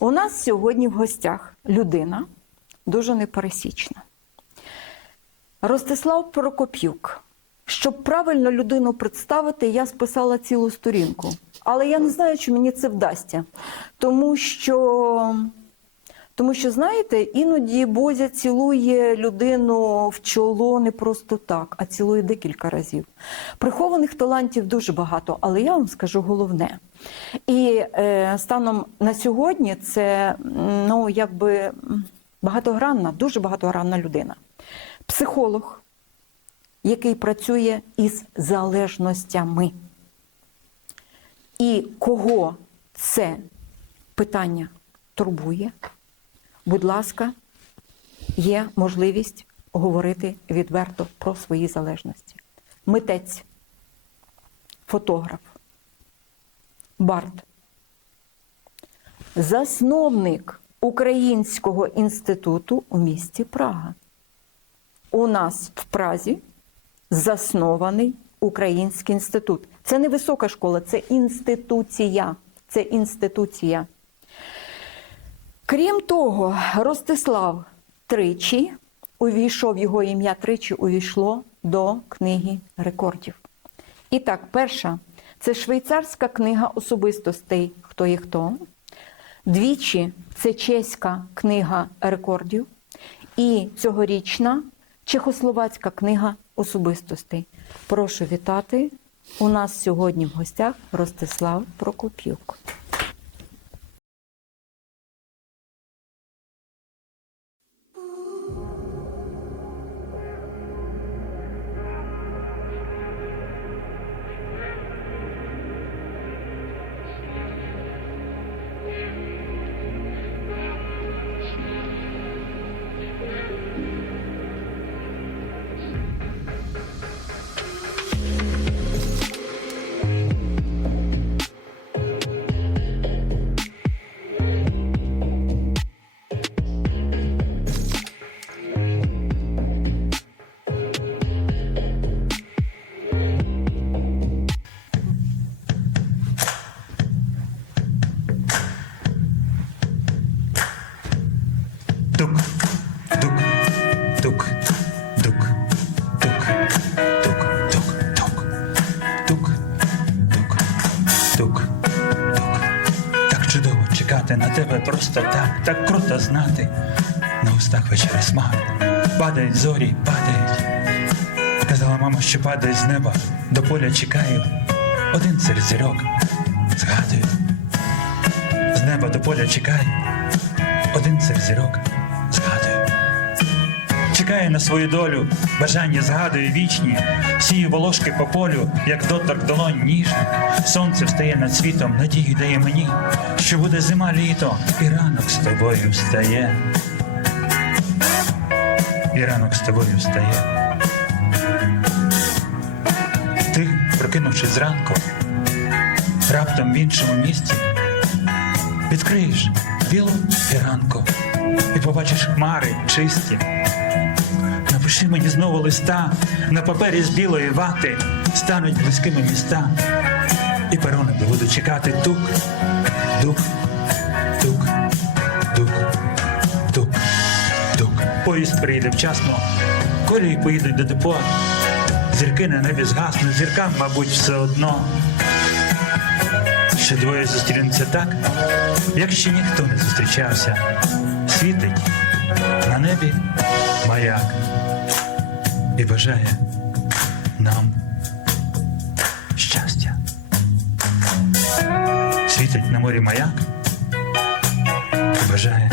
У нас сьогодні в гостях людина дуже непересічна. Ростислав Прокоп'юк. Щоб правильно людину представити, я списала цілу сторінку. Але я не знаю, чи мені це вдасться. Тому що, тому що знаєте, іноді Бозя цілує людину в чоло не просто так, а цілує декілька разів. Прихованих талантів дуже багато, але я вам скажу головне. І е, станом на сьогодні це ну, якби багатогранна, дуже багатогранна людина. Психолог, який працює із залежностями. І кого це питання турбує, будь ласка, є можливість говорити відверто про свої залежності. Митець, фотограф, бард, засновник Українського інституту у місті Прага. У нас в Празі заснований Український інститут. Це не висока школа, це інституція. Це інституція. Крім того, Ростислав тричі увійшов його ім'я тричі увійшло до книги рекордів. І так, перша це швейцарська книга особистостей Хто є хто. Двічі це чеська книга рекордів. І цьогорічна Чехословацька книга особистостей. Прошу вітати. У нас сьогодні в гостях Ростислав Прокоп'юк. Тук, тук, тук, тук, тук, тук, тук, тук, тук, тук, тук, тук. Так чудово чекати на тебе просто так, так круто знати. На устах вечора смак. Падають зорі, падають. Казала мама, що падають з неба, до поля чекаю. Один серед зірок згадую. З неба до поля чекаю. Один серед зірок згадую. Чекає на свою долю, бажання згадує вічні, сію волошки по полю, як доторк долонь ніжних. Сонце встає над світом, надію дає мені, що буде зима літо, і ранок з тобою встає. І ранок з тобою встає. Ти, прокинувшись зранку, раптом в іншому місці, відкриєш білу фіранку і побачиш хмари чисті. Напиши мені знову листа на папері з білої вати стануть близькими міста. І перони буду чекати тук, дук, тук, дук, тук, тук. Поїзд прийде вчасно, колії поїдуть до депо. Зірки на небі згаснуть, зіркам, мабуть, все одно. Ще двоє зустрінуться так, як ще ніхто не зустрічався. Світить на небі маяк і бажає нам щастя. Світить на морі маяк і бажає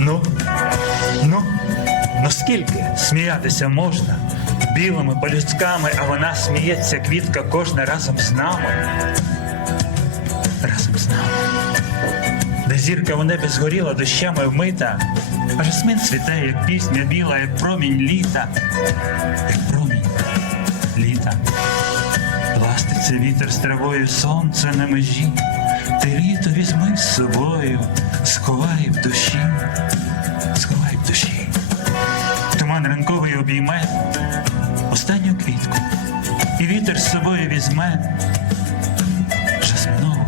Ну. Ну. Ну скільки сміятися можна? Білими полюстками, а вона сміється квітка кожна разом з нами. Разом з нами. Де зірка в небі згоріла дощами вмита, А жасмин цвіте, як пісня біла, як промінь літа, як промінь літа. Пластиться вітер з травою, сонце на межі. Ти літо візьми з собою, сховай в душі, сховай в душі. Туман ранковий обійме останню квітку, і вітер з собою візьме жасминову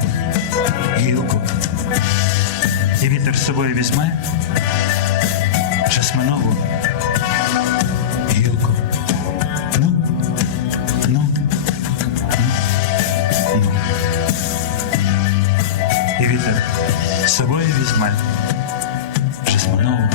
гілку. І вітер з собою візьме жасминову і вітер з собою візьме вже сманову.